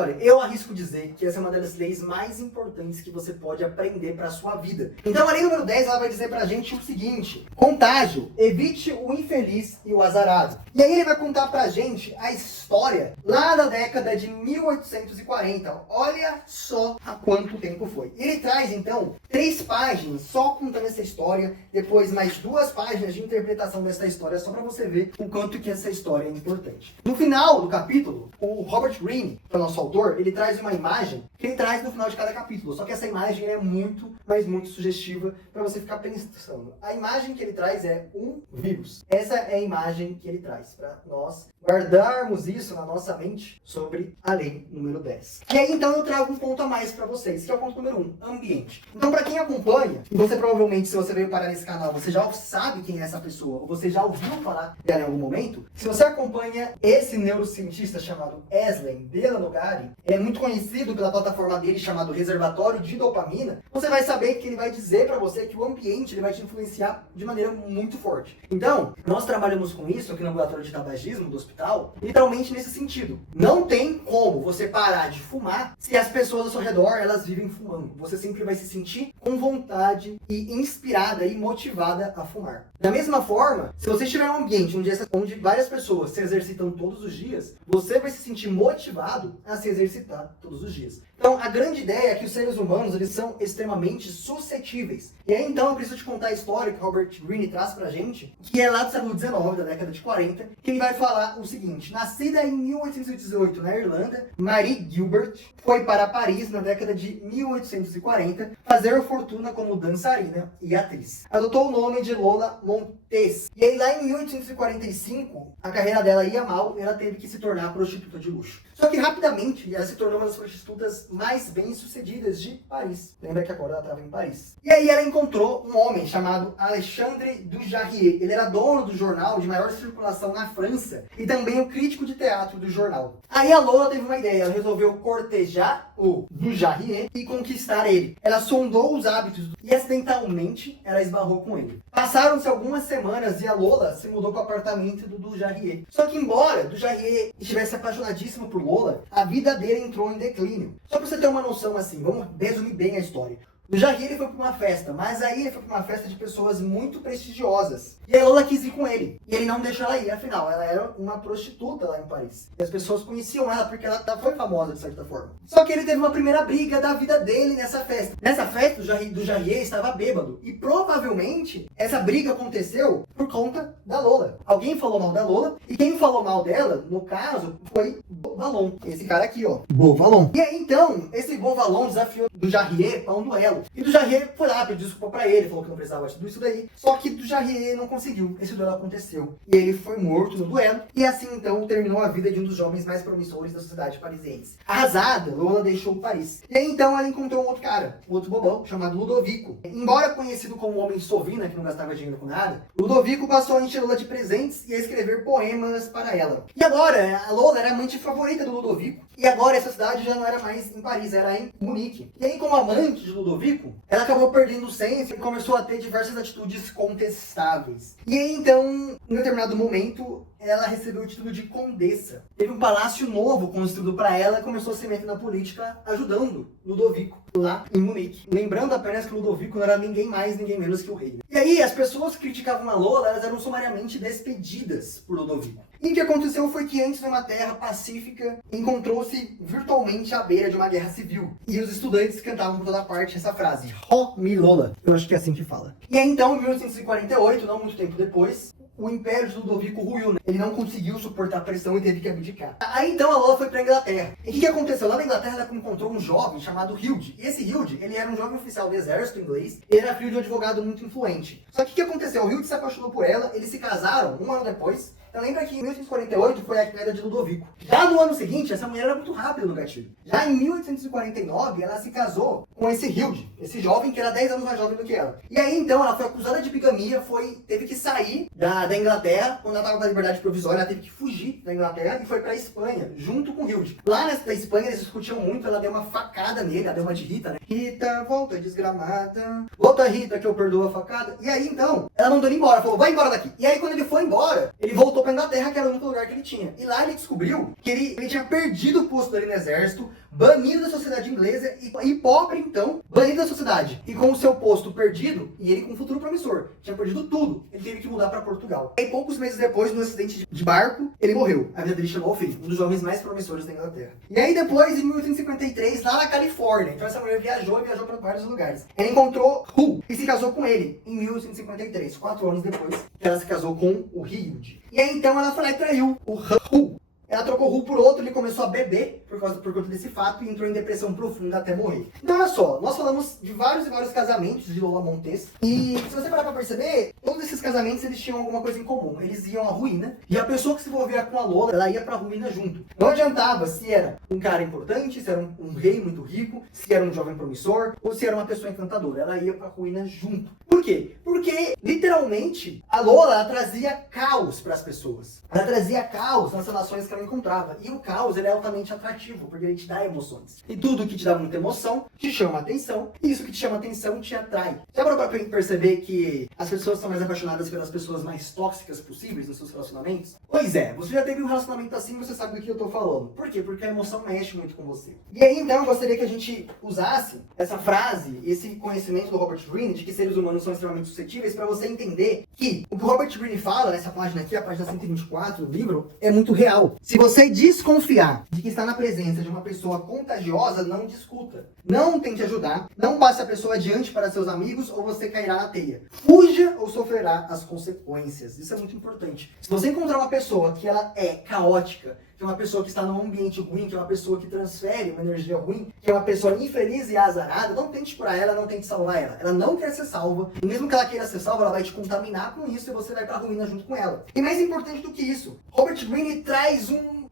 Olha, eu arrisco dizer que essa é uma das leis mais importantes que você pode aprender para a sua vida. Então a lei número 10, ela vai dizer pra gente o seguinte: contágio, evite o infeliz e o azarado. E aí ele vai contar pra gente a história lá da década de 1840. Olha só há quanto tempo foi. Ele traz então 3 páginas só contando essa história, depois mais 2 páginas de interpretação dessa história, só pra você ver o quanto que essa história é importante. No final do capítulo, o Robert Greene, que é o nosso autor, ele traz uma imagem que ele traz no final de cada capítulo. Só que essa imagem é muito, mas muito sugestiva para você ficar pensando. A imagem que ele traz é um vírus. Essa é a imagem que ele traz para nós guardarmos isso na nossa mente sobre a lei número 10. E aí então eu trago um ponto a mais para vocês, que é o ponto número 1, ambiente. Então para quem acompanha, e você provavelmente, se você veio parar nesse canal, você já sabe quem é essa pessoa, ou você já ouviu falar dela em algum momento. Se você acompanha esse neurocientista chamado Eslen Delanogari, é muito conhecido pela plataforma dele chamado Reservatório de Dopamina, você vai saber que ele vai dizer para você que o ambiente ele vai te influenciar de maneira muito forte. Então, nós trabalhamos com isso aqui no ambulatório de tabagismo do hospital, literalmente nesse sentido. Não tem como você parar de fumar se as pessoas ao seu redor elas vivem fumando. Você sempre vai se sentir com vontade e inspirada e motivada a fumar. Da mesma forma, se você estiver em um ambiente onde várias pessoas se exercitam todos os dias, você vai se sentir motivado a se exercitar todos os dias. Então, a grande ideia é que os seres humanos eles são extremamente suscetíveis. E aí, então, eu preciso te contar a história que Robert Greene traz pra gente, que é lá do século XIX, da década de 40, que ele vai falar o seguinte: nascida em 1818 na Irlanda, Marie Gilbert foi para Paris na década de 1840 fazer fortuna como dançarina e atriz. Adotou o nome de Lola Montez. E aí, lá em 1845, a carreira dela ia mal e ela teve que se tornar prostituta de luxo. Só que rapidamente ela se tornou uma das prostitutas mais bem-sucedidas de Paris. Lembra que agora ela estava em Paris. E aí ela encontrou um homem chamado Alexandre Dujarrier. Ele era dono do jornal de maior circulação na França e também o crítico de teatro do jornal. Aí a Lola teve uma ideia, ela resolveu cortejar o Dujarrier e conquistar ele. Ela sondou os hábitos e acidentalmente ela esbarrou com ele. Passaram-se algumas semanas e a Lola se mudou para o apartamento do Dujarrier. Só que embora Dujarrier estivesse apaixonadíssimo por Lola, a vida dele entrou em declínio. Só pra você ter uma noção assim, vamos resumir bem a história. O Jarrier ele foi para uma festa, mas aí ele foi para uma festa de pessoas muito prestigiosas. E a Lola quis ir com ele. E ele não deixou ela ir, afinal, ela era uma prostituta lá em Paris. E as pessoas conheciam ela porque ela foi famosa de certa forma. Só que ele teve uma primeira briga da vida dele nessa festa. Nessa festa, o Jarrier estava bêbado. E provavelmente essa briga aconteceu por conta da Lola. Alguém falou mal da Lola. E quem falou mal dela, no caso, foi Beauvalon. Esse cara aqui, ó. Beauvalon. E aí então, esse Beauvalon desafiou do Jarrier para um duelo. E do Jarrier foi lá, pediu desculpa pra ele, falou que não precisava de tudo isso daí. Só que do Jarrier não conseguiu. Esse duelo aconteceu. E ele foi morto no duelo. E assim então terminou a vida de um dos jovens mais promissores da sociedade parisiense. Arrasada, Lola deixou Paris. E aí então ela encontrou um outro cara, um outro bobão, chamado Ludovico. Embora conhecido como o homem sovina, que não gastava dinheiro com nada, Ludovico passou a encher Lola de presentes e a escrever poemas para ela. E agora, a Lola era a amante favorita do Ludovico. E agora essa cidade já não era mais em Paris, era em Munique. E aí, como amante de Ludovico, ela acabou perdendo o senso e começou a ter diversas atitudes contestáveis. E aí, então, em determinado momento, ela recebeu o título de condessa. Teve um palácio novo construído para ela e começou a se meter na política, ajudando Ludovico lá em Munique. Lembrando apenas que Ludovico não era ninguém mais, ninguém menos que o rei. E aí, as pessoas que criticavam a Lola, elas eram sumariamente despedidas por Ludovico. E o que aconteceu foi que antes de uma terra pacífica, encontrou-se virtualmente à beira de uma guerra civil. E os estudantes cantavam por toda parte essa frase, Ho mi Lola. Eu acho que é assim que fala. E aí então, em 1848, não muito tempo depois, o império de Ludovico ruiu, né? Ele não conseguiu suportar a pressão e teve que abdicar. Aí então a Lola foi pra Inglaterra. E o que aconteceu? Lá na Inglaterra ela encontrou um jovem chamado Hilde. E esse Hilde, ele era um jovem oficial do exército inglês. Ele era filho de um advogado muito influente. Só que o que aconteceu? O Hilde se apaixonou por ela, eles se casaram um ano depois. Então lembra que em 1848 foi a queda de Ludovico. Já no ano seguinte, essa mulher era muito rápida no gatilho. Já em 1849, ela se casou com esse Hilde, esse jovem que era 10 anos mais jovem do que ela. E aí então ela foi acusada de bigamia, teve que sair da Inglaterra, quando ela estava com a liberdade provisória, ela teve que fugir da Inglaterra e foi pra Espanha, junto com o Hilde. Lá na Espanha eles discutiam muito, ela deu uma facada nele, ela deu uma de Rita, né? Rita, volta desgramada, volta Rita que eu perdoo a facada. E aí então, ela mandou ele embora, falou, vai embora daqui. E aí quando ele foi embora, ele voltou pra Inglaterra, que era o único lugar que ele tinha. E lá ele descobriu que ele tinha perdido o posto dele no exército, banido da sociedade inglesa e pobre então, banido da sociedade. E com o seu posto perdido, e ele com um futuro promissor, tinha perdido tudo, ele teve que mudar pra Portugal. E poucos meses depois, num acidente de barco, ele morreu. A vida dele chegou ao fim, um dos homens mais promissores da Inglaterra. E aí depois, em 1853, lá na Califórnia, então essa mulher viajou para vários lugares. Ela encontrou Hull e se casou com ele em 1853, 4 anos depois que ela se casou com o Hilde. E aí então ela foi lá e traiu o Hull. Ela trocou o Hull por outro, ele começou a beber por conta desse fato e entrou em depressão profunda até morrer. Então olha só, nós falamos de vários e vários casamentos de Lola Montez. E se você parar pra perceber, todos esses casamentos eles tinham alguma coisa em comum. Eles iam à ruína e a pessoa que se envolvia com a Lola, ela ia pra ruína junto. Não adiantava se era um cara importante, se era um rei muito rico, se era um jovem promissor ou se era uma pessoa encantadora. Ela ia pra ruína junto. Por quê? Porque, literalmente, a Lola ela trazia caos pras pessoas. Ela trazia caos nas relações que ela encontrava. E o caos ele é altamente atrativo, porque ele te dá emoções. E tudo que te dá muita emoção te chama atenção. E isso que te chama atenção te atrai. Já parou pra perceber que as pessoas são mais apaixonadas pelas pessoas mais tóxicas possíveis nos seus relacionamentos? Pois é, você já teve um relacionamento assim, você sabe do que eu tô falando. Por quê? Porque a emoção mexe muito com você. E aí então eu gostaria que a gente usasse essa frase, esse conhecimento do Robert Greene, de que seres humanos são extremamente suscetíveis, para você entender que o que o Robert Greene fala nessa página aqui, a página 124 do livro, é muito real. Se você desconfiar de que está na presença de uma pessoa contagiosa, não discuta. Não tente ajudar, não passe a pessoa adiante para seus amigos ou você cairá na teia. Fuja ou sofrerá as consequências. Isso é muito importante. Se você encontrar uma pessoa que ela é caótica, que é uma pessoa que está num ambiente ruim, que é uma pessoa que transfere uma energia ruim, que é uma pessoa infeliz e azarada, não tente curar ela, não tente salvar ela. Ela não quer ser salva, e mesmo que ela queira ser salva, ela vai te contaminar com isso e você vai pra ruína junto com ela. E mais importante do que isso, Robert Greene traz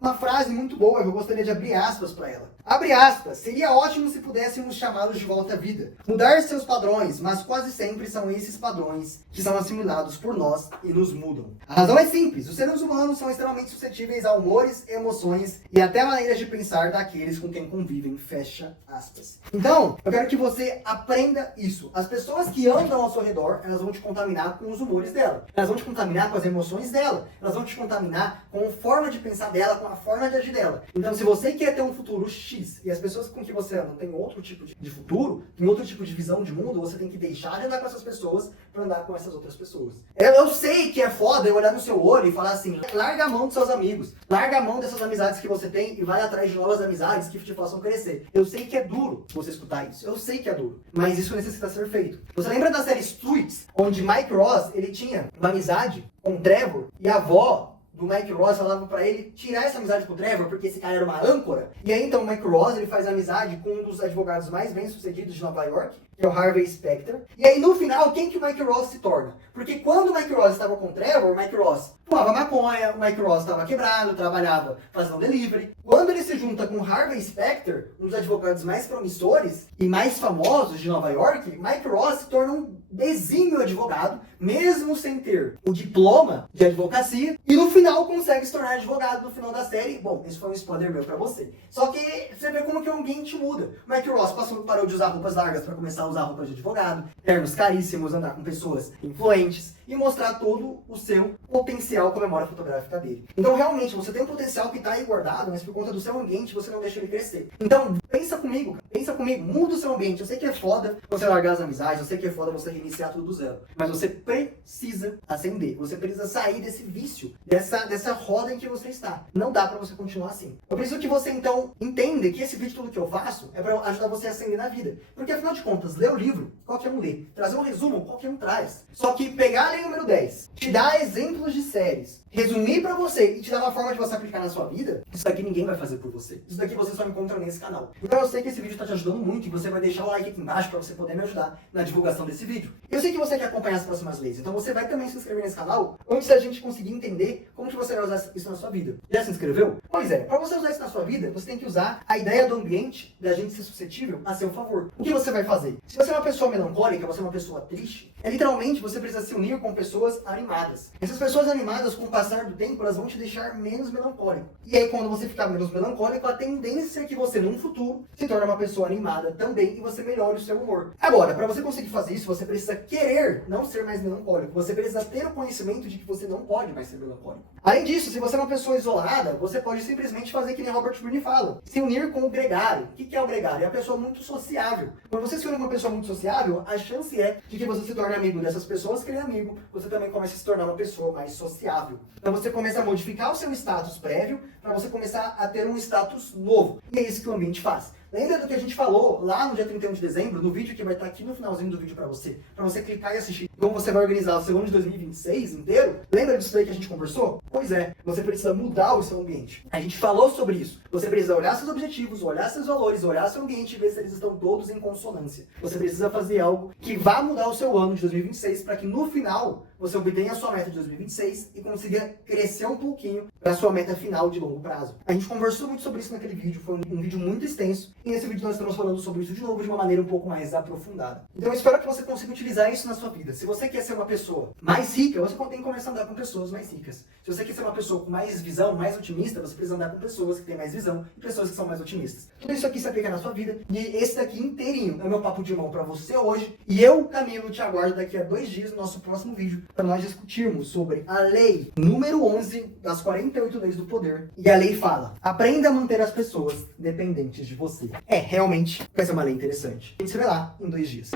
uma frase muito boa, eu gostaria de abrir aspas para ela. Abre aspas, seria ótimo se pudéssemos chamá-los de volta à vida. Mudar seus padrões, mas quase sempre são esses padrões que são assimilados por nós e nos mudam. A razão é simples, os seres humanos são extremamente suscetíveis a humores, emoções e até maneiras de pensar daqueles com quem convivem, fecha aspas. Então, eu quero que você aprenda isso. As pessoas que andam ao seu redor, elas vão te contaminar com os humores dela. Elas vão te contaminar com as emoções dela. Elas vão te contaminar com a forma de pensar dela, com a forma de agir dela. Então, se você quer ter um futuro X, e as pessoas com que você anda têm outro tipo de futuro, tem outro tipo de visão de mundo, você tem que deixar de andar com essas pessoas para andar com essas outras pessoas. Eu sei que é foda eu olhar no seu olho e falar assim, larga a mão dos seus amigos, larga a mão dessas amizades que você tem e vai atrás de novas amizades que te façam crescer. Eu sei que é duro você escutar isso, eu sei que é duro, mas isso necessita ser feito. Você lembra da série Suits, onde Mike Ross, ele tinha uma amizade com o Trevor e a avó do Mike Ross falava pra ele tirar essa amizade com o Trevor, porque esse cara era uma âncora. E aí então o Mike Ross ele faz amizade com um dos advogados mais bem sucedidos de Nova York, que é o Harvey Specter. E aí no final, quem que o Mike Ross se torna? Porque quando o Mike Ross estava com o Trevor, o Mike Ross fumava maconha, o Mike Ross estava quebrado, trabalhava fazendo delivery. Quando ele se junta com o Harvey Specter, um dos advogados mais promissores e mais famosos de Nova York, Mike Ross se torna um exímio advogado, mesmo sem ter o diploma de advocacia, e no final consegue se tornar advogado no final da série. Bom, esse foi um spoiler meu pra você. Só que você vê como que o ambiente muda. O Mike Ross parou de usar roupas largas para começar a usar roupas de advogado, ternos caríssimos, andar com pessoas influentes e mostrar todo o seu potencial com a memória fotográfica dele. Então realmente, você tem um potencial que tá aí guardado, mas por conta do seu ambiente você não deixa ele crescer. Então, pensa comigo, muda o seu ambiente. Eu sei que é foda você largar as amizades, eu sei que é foda você reiniciar tudo do zero, mas você precisa acender, você precisa sair desse vício, dessa roda em que você está. Não dá pra você continuar assim. Eu preciso que você então entenda que esse vídeo, tudo que eu faço, é pra ajudar você a acender na vida. Porque afinal de contas, ler o livro, qualquer um lê. Trazer um resumo, qualquer um traz. Só que pegar a lei número 10, te dá exemplos de séries, resumir pra você e te dar uma forma de você aplicar na sua vida, isso daqui ninguém vai fazer por você. Isso daqui você só encontra nesse canal. Então eu sei que esse vídeo tá te ajudando muito e você vai deixar o like aqui embaixo pra você poder me ajudar na divulgação desse vídeo. Eu sei que você quer acompanhar as próximas leis, então você vai também se inscrever nesse canal antes da gente conseguir entender como que você vai usar isso na sua vida. Já se inscreveu? Pois é, pra você usar isso na sua vida, você tem que usar a ideia do ambiente da gente ser suscetível a seu favor. O que você vai fazer? Se você é uma pessoa melancólica, você é uma pessoa triste, literalmente você precisa se unir com pessoas animadas. Essas pessoas animadas, com o passar do tempo, elas vão te deixar menos melancólico. E aí, quando você ficar menos melancólico, a tendência é que você, num futuro, se torne uma pessoa animada também e você melhore o seu humor. Agora, para você conseguir fazer isso, você precisa querer não ser mais melancólico. Você precisa ter o conhecimento de que você não pode mais ser melancólico. Além disso, se você é uma pessoa isolada, você pode simplesmente fazer que nem Robert Greene fala. Se unir com o gregário. O que é o gregário? É a pessoa muito sociável. Quando você se une com uma pessoa muito sociável, a chance é de que você se torne amigo dessas pessoas, que ele é amigo, você também começa a se tornar uma pessoa mais sociável. Então você começa a modificar o seu status prévio para você começar a ter um status novo. E é isso que o ambiente faz. Lembra do que a gente falou lá no dia 31 de dezembro, no vídeo que vai estar aqui no finalzinho do vídeo pra você clicar e assistir como você vai organizar o seu ano de 2026 inteiro? Lembra disso aí que a gente conversou? Pois é, você precisa mudar o seu ambiente. A gente falou sobre isso. Você precisa olhar seus objetivos, olhar seus valores, olhar seu ambiente e ver se eles estão todos em consonância. Você precisa fazer algo que vá mudar o seu ano de 2026 para que no final você obtenha a sua meta de 2026 e consiga crescer um pouquinho para a sua meta final de longo prazo. A gente conversou muito sobre isso naquele vídeo, foi um vídeo muito extenso. E nesse vídeo nós estamos falando sobre isso de novo de uma maneira um pouco mais aprofundada. Então eu espero que você consiga utilizar isso na sua vida. Se você quer ser uma pessoa mais rica, você tem que começar a andar com pessoas mais ricas. Se você quer ser uma pessoa com mais visão, mais otimista, você precisa andar com pessoas que têm mais visão e pessoas que são mais otimistas. Tudo isso aqui se aplica na sua vida e esse daqui inteirinho é o meu papo de mão para você hoje. E eu, Camilo, te aguardo daqui a 2 dias no nosso próximo vídeo para nós discutirmos sobre a lei número 11 das 48 leis do poder. E a lei fala: aprenda a manter as pessoas dependentes de você. Realmente vai ser uma lei interessante. A gente se vê lá em 2 dias.